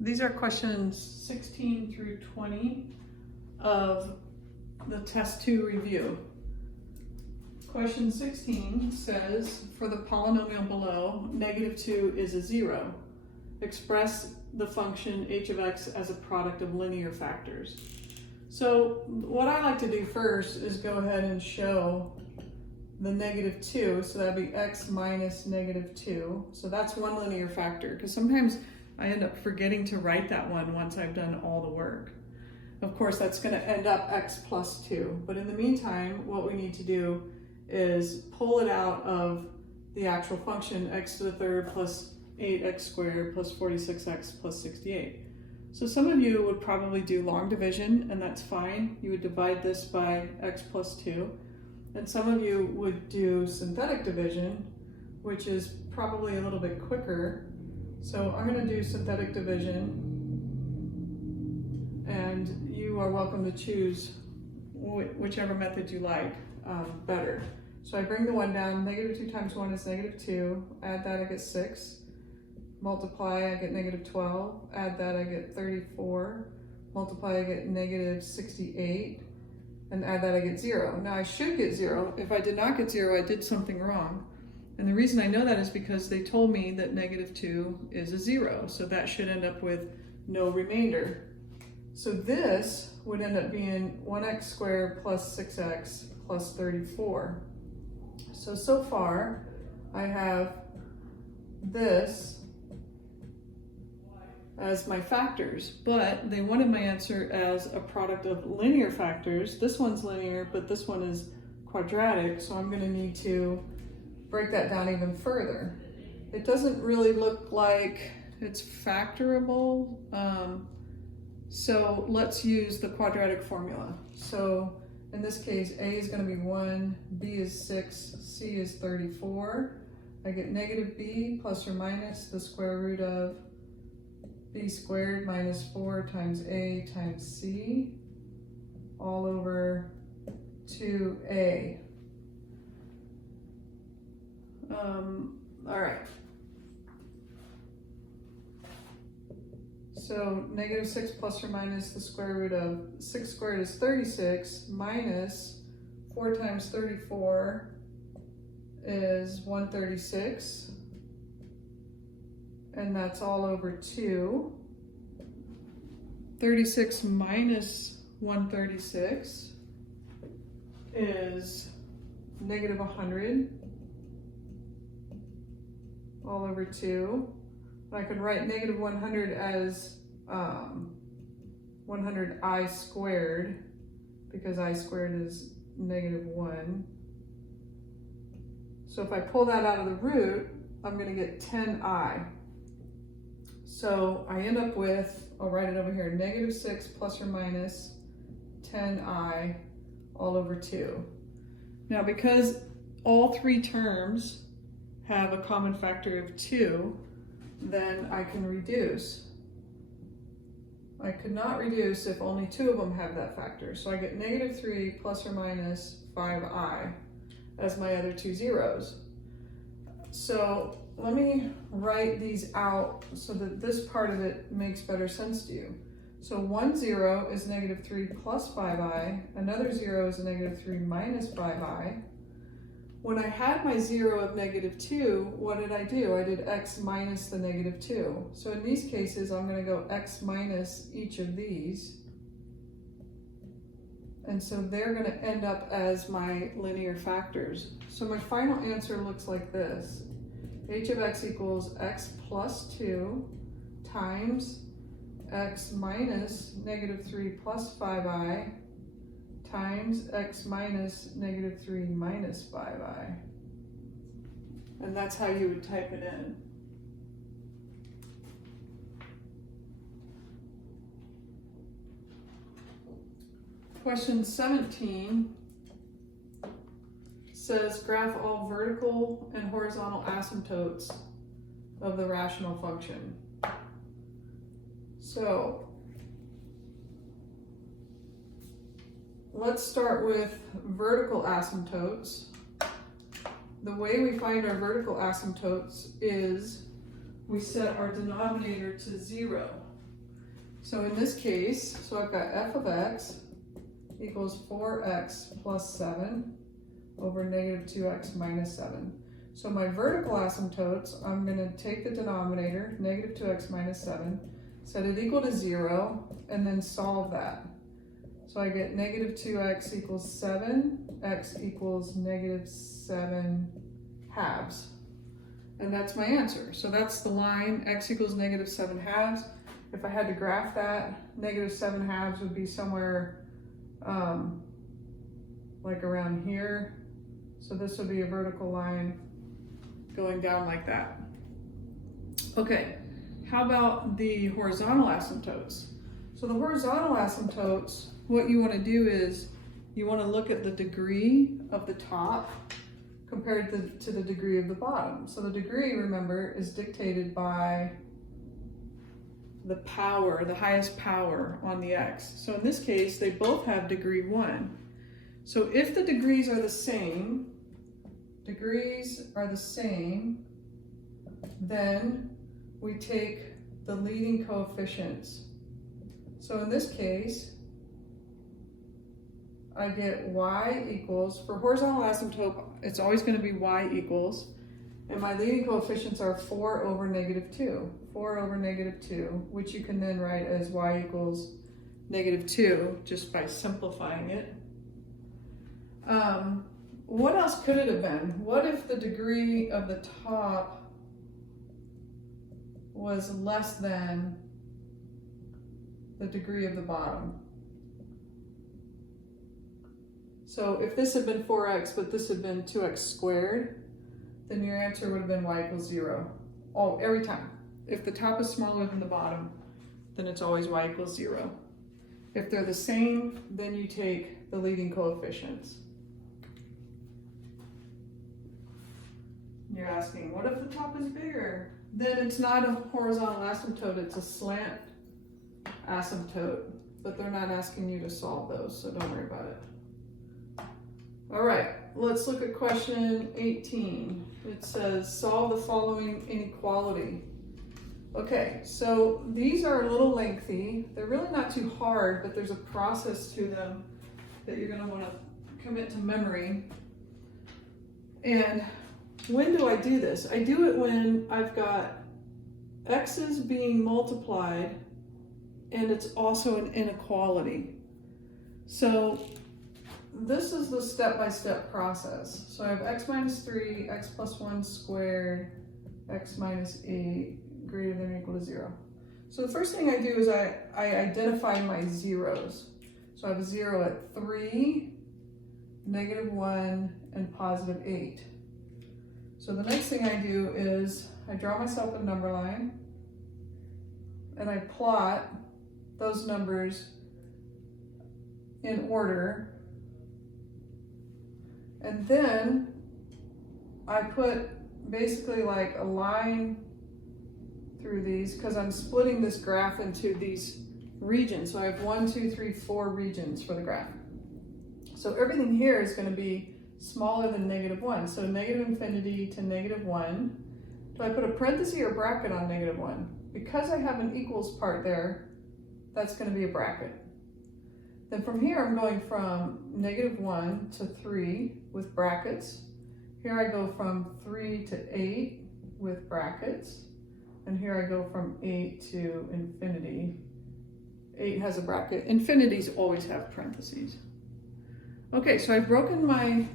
These are questions 16 through 20 of the test 2 review. Question 16 says, for the polynomial below, -2 is a 0. Express the function h of x as a product of linear factors. So what I like to do first is go ahead and show the -2, so that'd be x minus -2. So that's one linear factor, because sometimes I end up forgetting to write that one once I've done all the work. Of course, that's going to end up x plus 2, but in the meantime, what we need to do is pull it out of the actual function x to the third plus 8x squared plus 46x plus 68. So some of you would probably do long division, and that's fine. You would divide this by x plus 2. And some of you would do synthetic division, which is probably a little bit quicker. So I'm going to do synthetic division, and you are welcome to choose whichever method you like better. So I bring the 1 down, -2 times 1 is -2, add that I get 6, multiply I get -12, add that I get 34, multiply I get -68, and add that I get 0. Now I should get 0. If I did not get 0, I did something wrong. And the reason I know that is because they told me that -2 is a 0, so that should end up with no remainder. So this would end up being 1x squared plus 6x plus 34. So far I have this as my factors, but they wanted my answer as a product of linear factors. This one's linear, but this one is quadratic, so I'm going to need to break that down even further. It doesn't really look like it's factorable, so let's use the quadratic formula. So in this case, a is going to be 1, b is 6, c is 34. I get -b plus or minus the square root of b squared minus 4 times a times c all over 2a. All right. So -6 plus or minus the square root of 6 squared is 36 minus 4 times 34 is 136. And that's all over 2. 36 minus 136 is -100 all over 2. I could write -100 as 100i squared, because I squared is -1. So if I pull that out of the root, I'm going to get 10i. So I end up with, I'll write it over here, -6 plus or minus 10i all over 2. Now because all three terms have a common factor of 2, then I can reduce. I could not reduce if only 2 of them have that factor. So I get -3 plus or minus 5i as my other two zeros. So let me write these out so that this part of it makes better sense to you. So one 0 is -3 plus 5i, another 0 is -3 minus 5i. When I had my 0 of -2, what did I do? I did x minus the -2. So in these cases, I'm going to go x minus each of these. And so they're going to end up as my linear factors. So my final answer looks like this. H of x equals x plus 2 times x minus -3 plus 5i times x minus -3 minus 5i. And that's how you would type it in. Question 17 says graph all vertical and horizontal asymptotes of the rational function. So let's start with vertical asymptotes. The way we find our vertical asymptotes is we set our denominator to 0. So in this case, so I've got f of x equals 4x plus 7 over negative 2x minus 7. So my vertical asymptotes, I'm going to take the denominator, negative 2x minus 7, set it equal to 0, and then solve that. So I get negative 2x equals 7, x equals negative 7 halves. And that's my answer. So that's the line, x equals negative 7 halves. If I had to graph that, negative 7 halves would be somewhere like around here. So this would be a vertical line going down like that. Okay, how about the horizontal asymptotes? So the horizontal asymptotes, what you want to do is you want to look at the degree of the top compared to the degree of the bottom. So the degree, remember, is dictated by the power, the highest power on the x. So in this case, they both have degree 1. So if the degrees are the same, then we take the leading coefficients. So in this case, I get y equals, for horizontal asymptote, it's always going to be y equals, and my leading coefficients are 4 over negative 2. 4 over negative 2, which you can then write as y equals negative 2, just by simplifying it. What else could it have been? What if the degree of the top was less than the degree of the bottom? So if this had been 4x, but this had been 2x squared, then your answer would have been y equals 0. Oh, every time. If the top is smaller than the bottom, then it's always y equals 0. If they're the same, then you take the leading coefficients. You're asking, what if the top is bigger? Then it's not a horizontal asymptote, it's a slant asymptote, but they're not asking you to solve those, so don't worry about it. All right, let's look at question 18. It says, solve the following inequality. Okay, so these are a little lengthy. They're really not too hard, but there's a process to them that you're gonna wanna commit to memory. And when do I do this? I do it when I've got x's being multiplied and it's also an inequality. So this is the step-by-step process. So I have x minus 3, x plus 1 squared, x minus 8 greater than or equal to 0. So the first thing I do is I identify my zeros. So I have a 0 at 3, negative 1, and positive 8. So the next thing I do is I draw myself a number line and I plot those numbers in order. And then I put basically like a line through these because I'm splitting this graph into these regions. So I have 1, 2, 3, 4 regions for the graph. So everything here is going to be smaller than negative 1. So negative infinity to negative 1. Do I put a parenthesis or bracket on negative 1? Because I have an equals part there, that's going to be a bracket. Then from here, I'm going from negative 1 to 3 with brackets. Here I go from 3 to 8 with brackets. And here I go from 8 to infinity. 8 has a bracket. Infinities always have parentheses. Okay, so I've broken my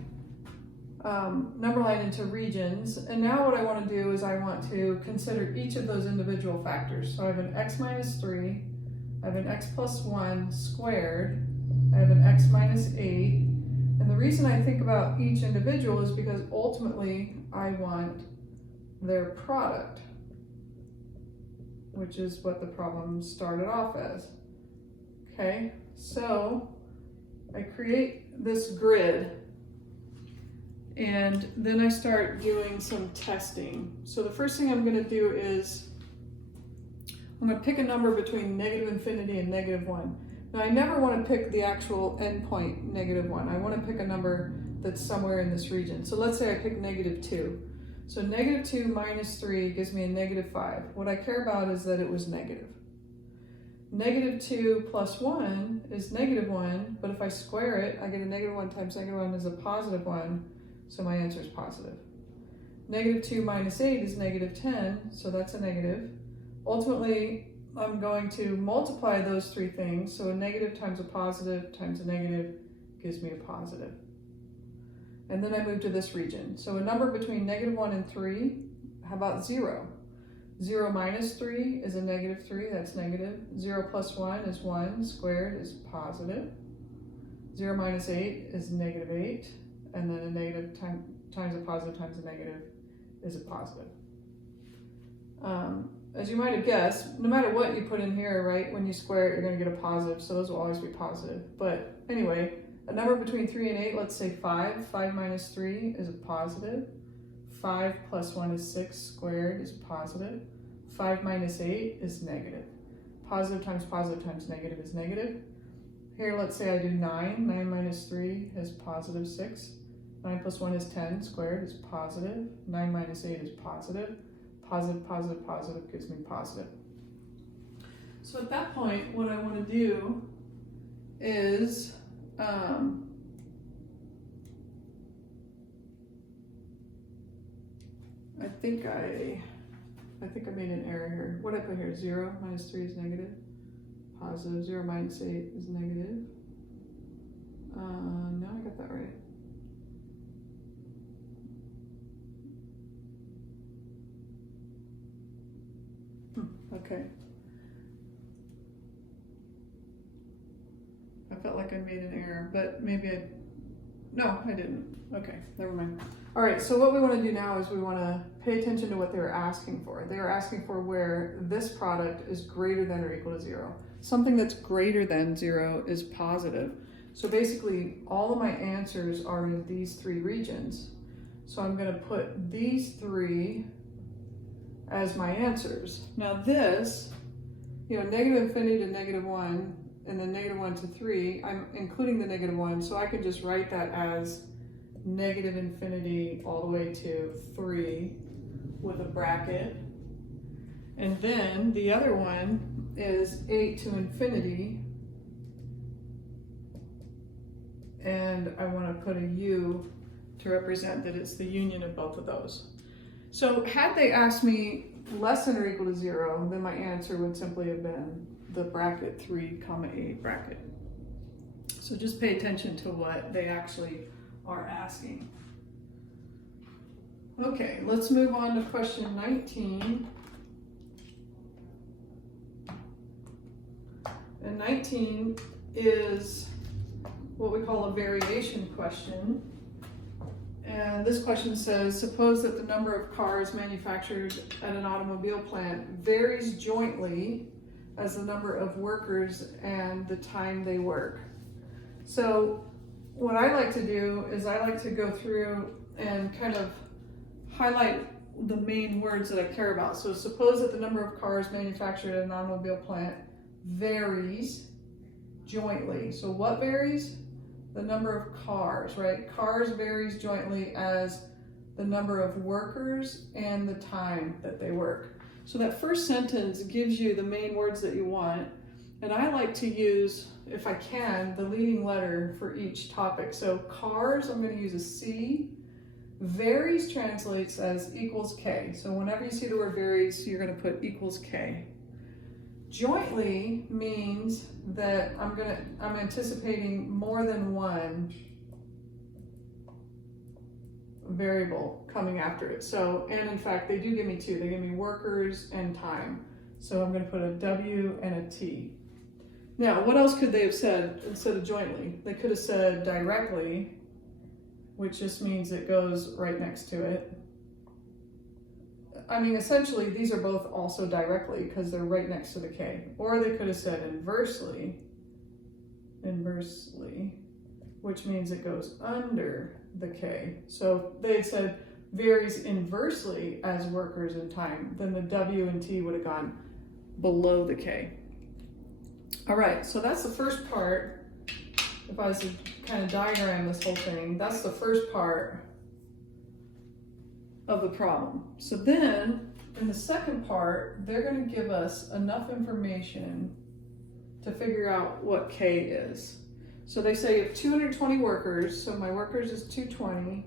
number line into regions. And now what I want to do is I want to consider each of those individual factors. So I have an x minus 3. I have an x plus 1 squared. I have an x minus 8. And the reason I think about each individual is because ultimately I want their product, which is what the problem started off as. Okay, so I create this grid and then I start doing some testing. So the first thing I'm going to do is I'm going to pick a number between negative infinity and negative 1. Now I never want to pick the actual endpoint negative 1. I want to pick a number that's somewhere in this region. So let's say I pick negative 2. So negative 2 minus 3 gives me a negative 5. What I care about is that it was negative. -2 plus 1 is -1, but if I square it, I get a -1 times -1 is a +1, so my answer is positive. -2 minus 8 is -10, so that's a negative. Ultimately, I'm going to multiply those three things, so a negative times a positive times a negative gives me a positive. And then I move to this region. So a number between -1 and 3, how about 0? 0 minus 3 is a -3, that's negative. 0 plus 1 is 1, squared is positive. 0 minus 8 is -8, and then a negative times a positive times a negative is a positive. As you might have guessed, no matter what you put in here, right, when you square it, you're going to get a positive, so those will always be positive. But anyway, a number between 3 and 8, let's say 5. 5 minus 3 is a positive. 5 plus 1 is 6, squared is positive. 5 minus 8 is negative. Positive times negative is negative. Here, let's say I do 9. 9 minus 3 is positive 6. 9 plus 1 is 10, squared is positive. 9 minus 8 is positive. Positive gives me positive. So at that point, what I want to do is I think I made an error here. What did I put here? 0 minus 3 is negative. Positive. 0 minus 8 is negative. No, I got that right. Okay. I felt like I made an error, but maybe no, I didn't. Okay, never mind. All right, so what we want to do now is we want to pay attention to what they were asking for. They were asking for where this product is greater than or equal to 0. Something that's greater than 0 is positive. So basically, all of my answers are in these three regions. So I'm going to put these three as my answers. Now this, negative infinity to -1, and then -1 to 3, I'm including the -1, so I can just write that as negative infinity all the way to 3 with a bracket. And then the other one is 8 to infinity, and I want to put a U to represent that it's the union of both of those. So had they asked me less than or equal to 0, then my answer would simply have been the bracket 3, 8 bracket. So just pay attention to what they actually are asking. Okay, let's move on to question 19. And 19 is what we call a variation question. And this question says, suppose that the number of cars manufactured at an automobile plant varies jointly as the number of workers and the time they work. So what I like to do is I like to go through and kind of highlight the main words that I care about. So suppose that the number of cars manufactured at an automobile plant varies jointly. So what varies? The number of cars, right? Cars varies jointly as the number of workers and the time that they work. So that first sentence gives you the main words that you want. And I like to use, if I can, the leading letter for each topic. So cars, I'm going to use a C. Varies translates as equals K. So whenever you see the word varies, you're going to put equals K. Jointly means that I'm anticipating more than one variable coming after it. So, and in fact, they do give me two. They give me workers and time. So I'm going to put a W and a T. Now, what else could they have said instead of jointly? They could have said directly, which just means it goes right next to it. I mean, essentially, these are both also directly because they're right next to the K. Or they could have said inversely, which means it goes under the K. So they said varies inversely as workers in time, then the W and T would have gone below the K. All right, so that's the first part. If I was to kind of diagram this whole thing, that's the first part of the problem. So then in the second part, they're going to give us enough information to figure out what K is. So they say if 220 workers, so my workers is 220,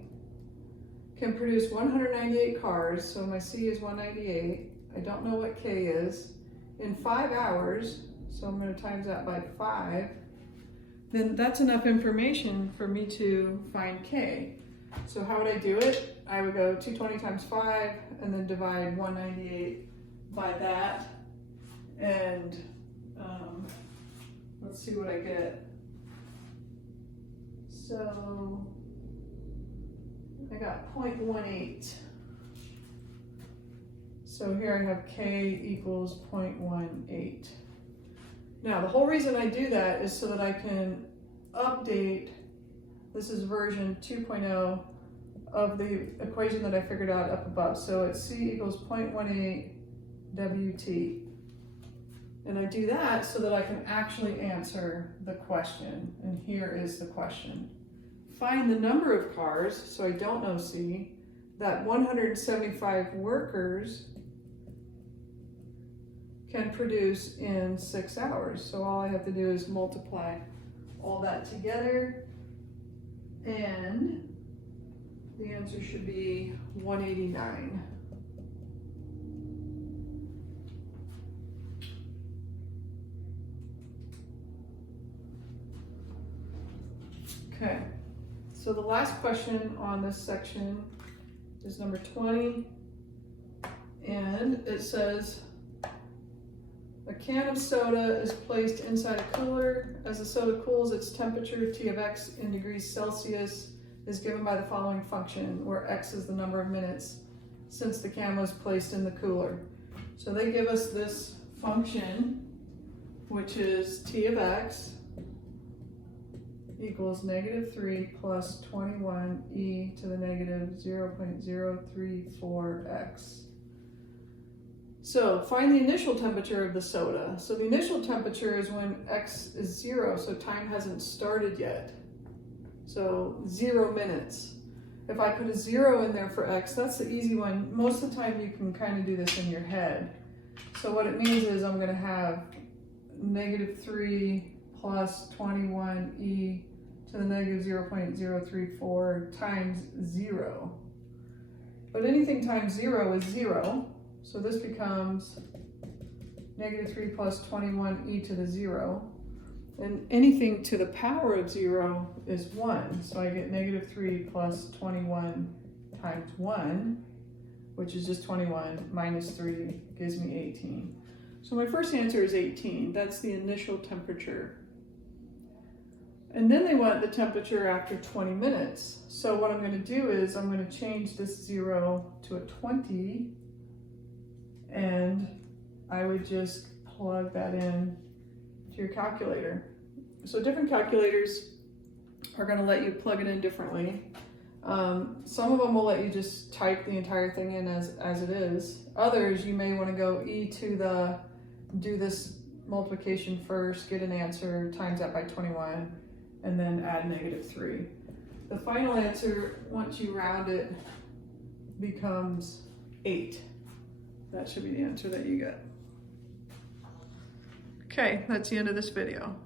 can produce 198 cars, so my C is 198, I don't know what K is, in 5 hours, so I'm going to times that by 5, then that's enough information for me to find K. So how would I do it? I would go 220 times 5 and then divide 198 by that, and let's see what I get. So I got 0.18. So here I have K equals 0.18. Now the whole reason I do that is so that I can update, this is version 2.0 of the equation that I figured out up above. So it's C equals 0.18 WT. And I do that so that I can actually answer the question. And here is the question. Find the number of cars, so I don't know C, that 175 workers can produce in 6 hours. So all I have to do is multiply all that together, and the answer should be 189. Okay, so the last question on this section is number 20, and it says, a can of soda is placed inside a cooler. As the soda cools, its temperature, T of X in degrees Celsius, is given by the following function, where X is the number of minutes since the can was placed in the cooler. So they give us this function, which is T of X equals -3 plus 21 e to the negative 0.034x. So find the initial temperature of the soda. So the initial temperature is when X is 0, so time hasn't started yet. So 0 minutes. If I put a 0 in there for X, that's the easy one. Most of the time you can kind of do this in your head. So what it means is I'm going to have -3 plus 21 e to the negative 0.034 times 0. But anything times 0 is 0. So this becomes -3 plus 21 e to the 0. And anything to the power of 0 is 1. So I get -3 plus 21 times 1, which is just 21, minus 3 gives me 18. So my first answer is 18. That's the initial temperature. And then they want the temperature after 20 minutes. So what I'm going to do is I'm going to change this 0 to a 20. And I would just plug that in to your calculator. So different calculators are going to let you plug it in differently. Some of them will let you just type the entire thing in as it is. Others, you may want to go do this multiplication first, get an answer, times that by 21, and then add -3. The final answer, once you round it, becomes 8. That should be the answer that you get. Okay, that's the end of this video.